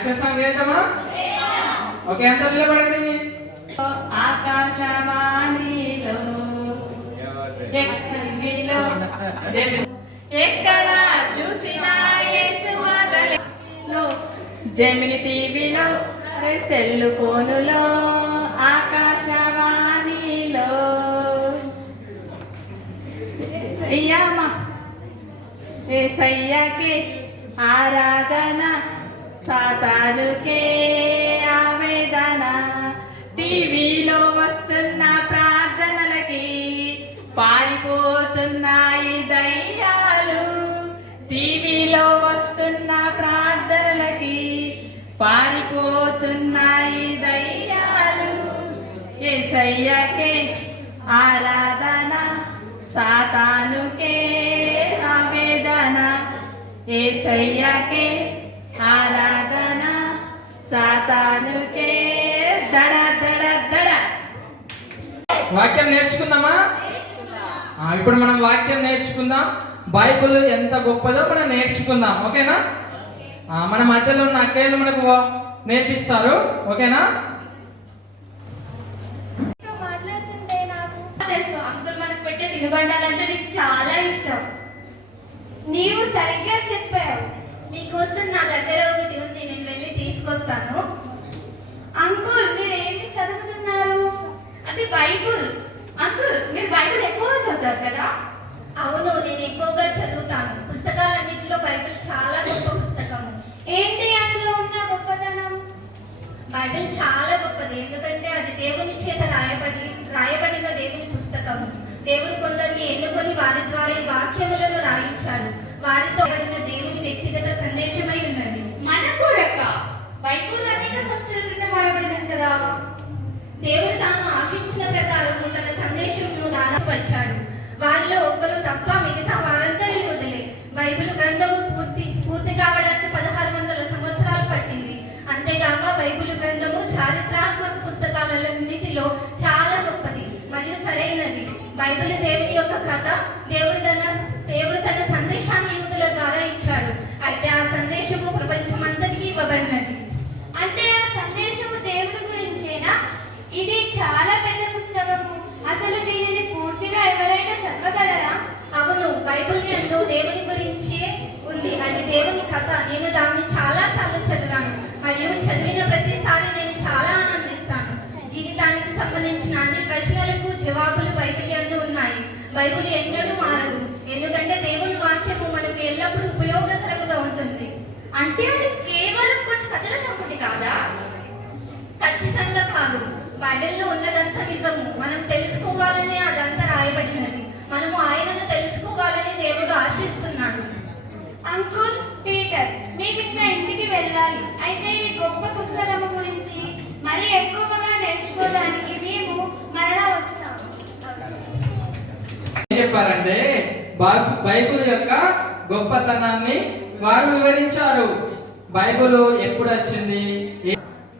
Action song చేద్దామా okay ఎంత నిలబడండి. ఆకాశవాణిలో ఎక్కడ చూసినా యేసు మాటలు. జమిని టీవీలో సెల్ ఫోనులో ఆకాశవాణిలో. ఏసయ్యకి ఆరాధన సాతానుకే ఆవేదన. టీవీలో వస్తున్న ప్రార్థనలకి పారిపోతున్నాయి దయ్యాలు. టీవీలో వస్తున్న ప్రార్థనలకి పారిపోతున్నాయి దయ్యాలు. ఎసయ్యకే ఆరాధన సాతానుకే ఆవేదన. ఏసయ్యకే సాతానుకే దడ దడ దడ. వాక్యం నేర్చుకుందామా? ఆ, ఇప్పుడు మనం వాక్యం నేర్చుకుందాం. బైబిల్ ఎంత గొప్పదో మనం నేర్చుకుందాం. ఓకేనా? ఆ, మన మధ్యలో ఉన్న అక్కయ్యలు మనకు వా- నేర్పిస్తారు. ఓకేనా? ఇంకా మాట్లాడుతుంటే నాకు తెలుసు. అంకుల్ మనకు పెట్టే తినుబండాలంటే నీకు చాలా ఇష్టం. నీవు సరిగ్గా చెప్పావు. నీకోసం నా దగ్గర ఒకటి ఉంది నేను వెళ్ళి తీసుకొస్తాను అంకుల్ మీరు ఏమి చదువుతున్నారు? అది బైబుల్. అంకుల్ మీరు బైబిల్ ఎక్కువగా చదువుతారు కదా? అవును నేను ఎక్కువగా చదువుతాను. పుస్తకాలన్నింటిలో బైబిల్ చాలా గొప్ప పుస్తకము ఏంటి అందులో ఉన్న గొప్పతనం? బైబిల్ చాలా గొప్పది. ఎందుకంటే అది దేవుని చేత రాయబడి రాయబడిన దేవుని పుస్తకము దేవుడు కొందరిని ఎన్నుకొని వారి ద్వారా ఈ వాక్యములను రాయించాడు. వారితో దేవుని వ్యక్తిగత సందేశమై ఉన్నది. మనకు రెక్క బైబుల్ అనేక సంవత్సరాల క్రితం రాయబడినది కదా దేవుడు తాను ఆశించిన ప్రకారం తన వచ్చాడు. వారిలో ఒక్కరు తప్ప మిగతా వారంతా వదిలే. బైబిల్ గ్రంథము పూర్తి పూర్తి కావడానికి పదహారు వందల సంవత్సరాలు పట్టింది. అంతేగాక బైబిల్ గ్రంథము చారిత్రాత్మక పుస్తకాలన్నిటిలో చాలా గొప్పది మరియు సరైనది. బైబిల్ దేవుని యొక్క కథ దేవుడు తన దేవుడు తన సందేశాన్ని యూదుల ద్వారా ఇచ్చాడు. అయితే ఆ సందేశము ప్రపంచమంతటికి ఇవ్వబడినది. అంటే ఆ సందేశము దేవుడి గురించేనా? ఇది చాలా పెద్ద పుస్తకము. అసలు దీనిని పూర్తిగా ఎవరైనా చదవగలరా అవును బైబుల్ ఎందు దేవుని గురించి ఉంది. అది దేవుని కథ. నేను దాన్ని చాలా సార్లు చదివాను. మరియు చదివిన ప్రతిసారి నేను చాలా ఆనందిస్తాను. జీవితానికి సంబంధించిన అన్ని ప్రశ్నలకు జవాబులు బైబిల్ ఎందు ఉన్నాయి. బైబిల్ ఎన్నడూ మారదు. ఎందుకంటే దేవుని వాక్యము మనకు ఎల్లప్పుడూ ఉపయోగకరంగా ఉంటుంది. అంటే అది కేవలం కొన్ని కథల సంపుటి కాదా? ఖచ్చితంగా కాదు. బైబిల్లో ఉన్నదంతా నిజము. మనం తెలుసుకోవాలని అదంతా రాయబడినది. మనము ఆయనను తెలుసుకోవాలని దేవుడు ఆశిస్తున్నాడు. అంకుల్ పీటర్ మేము ఇంకా ఇంటికి వెళ్ళాలి. అయితే ఈ గొప్ప పుస్తకము గురించి మరి ఎక్కువగా నేర్చుకోవడానికి మేము మరలా వస్తాం. చెప్పారంటే బై- బైబిల్ యొక్క గొప్పతనాన్ని వారు వివరించారు. బైబిల్ ఎప్పుడు వచ్చింది?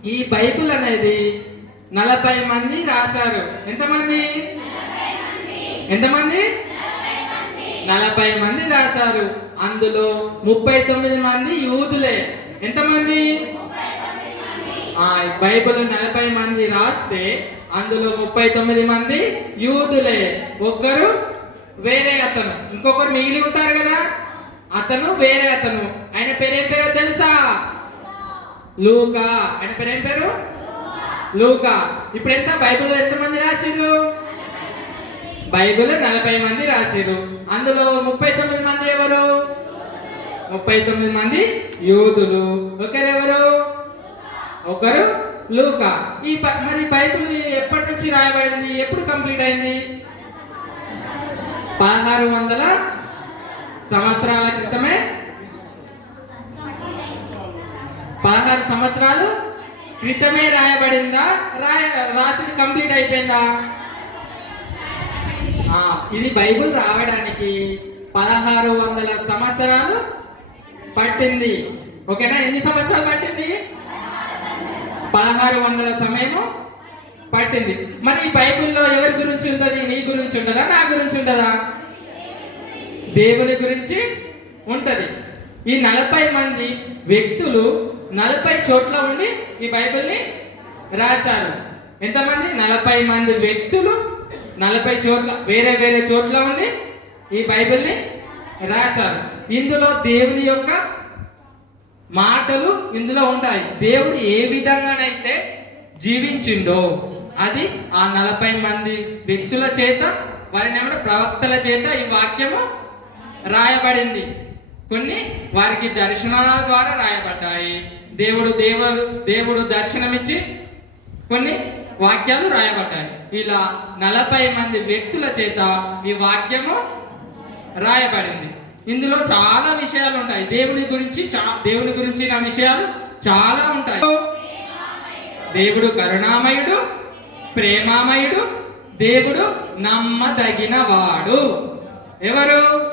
ఈ బైబిల్ అనేది నలభై మంది రాశారు. ఎంతమంది? ఎంతమంది? నలభై మంది రాశారు. అందులో ముప్పై తొమ్మిది మంది యూదులే. ఎంతమంది? ఆ బైబిల్ నలభై మంది రాస్తే అందులో ముప్పై తొమ్మిది మంది యూదులే. ఒక్కరు వేరే అతను. ఇంకొకరు మిగిలి ఉంటారు కదా? అతను వేరే అతను. ఆయన పేరు తెలుసా? లూకా. ఆయన పేరేం పేరు? లూకా. ఇప్పుడు ఎంత బైబిల్ ఎంతమంది రాసిండ్రు బైబిల్ నలభై మంది రాసిరు అందులో ముప్పై తొమ్మిది మంది ఎవరు? ముప్పై తొమ్మిది మంది యూదులు. ఒకరెవరు? ఒకరు లూకా. ఈ మరి బైబిల్ ఎప్పటి నుంచి రాయబడింది? ఎప్పుడు కంప్లీట్ అయింది? పదహారు వందల సంవత్సరాల క్రితమే? పదహారు సంవత్సరాలు క్రితమే రాయబడిందా? రాయ రాసుడు కంప్లీట్ అయిపోయిందా? ఇది బైబిల్ రావడానికి పదహారు వందల సంవత్సరాలు పట్టింది. ఓకేనా? ఎన్ని సంవత్సరాలు పట్టింది? పదహారు వందల సమయము పట్టింది. మరి ఈ బైబిల్లో ఎవరి గురించి ఉంటుంది? నీ గురించి ఉంటుందా? నా గురించి ఉంటుందా? దేవుని గురించి ఉంటుంది. ఈ నలభై మంది వ్యక్తులు నలభై చోట్ల ఉండి ఈ బైబిల్ని రాశారు. ఎంతమంది? నలభై మంది వ్యక్తులు నలభై చోట్ల వేరే వేరే చోట్ల ఉండి ఈ బైబిల్ని రాశారు. ఇందులో దేవుని యొక్క మాటలు ఇందులో ఉంటాయి. దేవుడు ఏ విధంగానైతే జీవించిండో అది ఆ నలభై మంది వ్యక్తుల చేత వారిని ఏమంటే ప్రవక్తల చేత ఈ వాక్యము రాయబడింది. కొన్ని వారికి దర్శనాల ద్వారా రాయబడ్డాయి. దేవుడు దేవుడు దేవుడు దర్శనమిచ్చి కొన్ని వాక్యాలు రాయబడ్డాయి. ఇలా నలభై మంది వ్యక్తుల చేత ఈ వాక్యము రాయబడింది. ఇందులో చాలా విషయాలు ఉంటాయి. దేవుని గురించి దేవుని గురించి నా విషయాలు చాలా ఉంటాయి. దేవుడు కరుణామయుడు ప్రేమామయుడు దేవుడు నమ్మదగిన వాడు ఎవరు?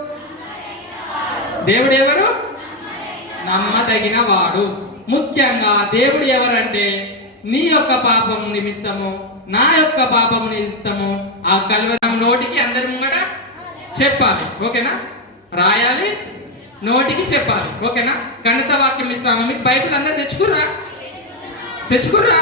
దేవుడు ఎవరు? నమ్మదగిన వాడు ముఖ్యంగా దేవుడు ఎవరంటే నీ యొక్క పాపం నిమిత్తము నా యొక్క పాపం నిమిత్తము ఆ కలవరం నోటికి అందరి ముంగట చెప్పాలి. ఓకేనా? రాయాలి నోటికి చెప్పాలి. ఓకేనా? ఖండిత వాక్యం ఇస్తాము మీకు బైబిల్ అందరు తెచ్చుకురా తెచ్చుకురా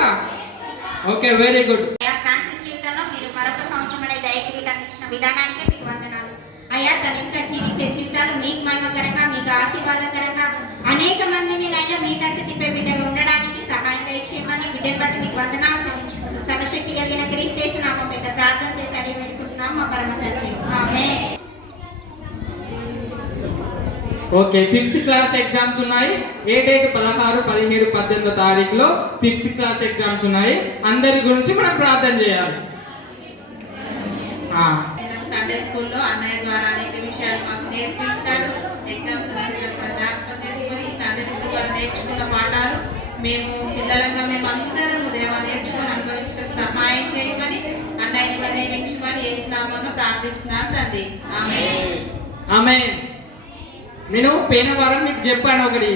ఓకే వెరీ గుడ్. ఫ్రాన్సిస్ జీవితంలో మీరు మరొక సంవత్సరం అనే దయకిరీటాన్ని ఇచ్చిన విధానానికి మీకు వందనాలు. అయ్యా తను ఇంకా జీవించే జీవితాలు మీకు మహిమకరంగా మీకు ఆశీర్వాదకరంగా అనేక మందిని నైనా మీ తట్టు తిప్పే బిడ్డగా ఉండడానికి సహాయం దయచేయమని బిడ్డను బట్టి మీకు వందనాలు చెల్లించుకుంటూ సర్వశక్తి కలిగిన క్రీస్తేసు నామం పెట్ట ప్రార్థన చేసి అడిగి పెట్టుకుంటున్నాం మా పరమ తండ్రి. ఆమె ఓకే ఫిఫ్త్ క్లాస్ ఎగ్జామ్స్ ఉన్నాయి. ఏ డేట్ పదహారు పదిహేడు పద్దెనిమిదో తారీఖులో ఫిఫ్త్ క్లాస్ ఎగ్జామ్స్ ఉన్నాయి. అందరి గురించి మనం ప్రార్థన చేయాలి. సండే స్కూల్లో అన్నయ్య ద్వారా అనేక విషయాలు మాకు నేర్పించారు ఎగ్జామ్స్ జ్ఞాపకం చేసుకొని ఈ సండే స్కూల్ ద్వారా నేర్చుకున్న పాఠాలు మేము పిల్లలంగా మేము అందరం దేవా నేర్చుకొని అనుభవించడం సహాయం చేయమని అన్నయ్యని నియమించుకొని వేసినామని ప్రార్థిస్తున్నాను తండ్రి. ఆమె ఆమె నేను పోయిన వారం మీకు చెప్పాను ఒకటి.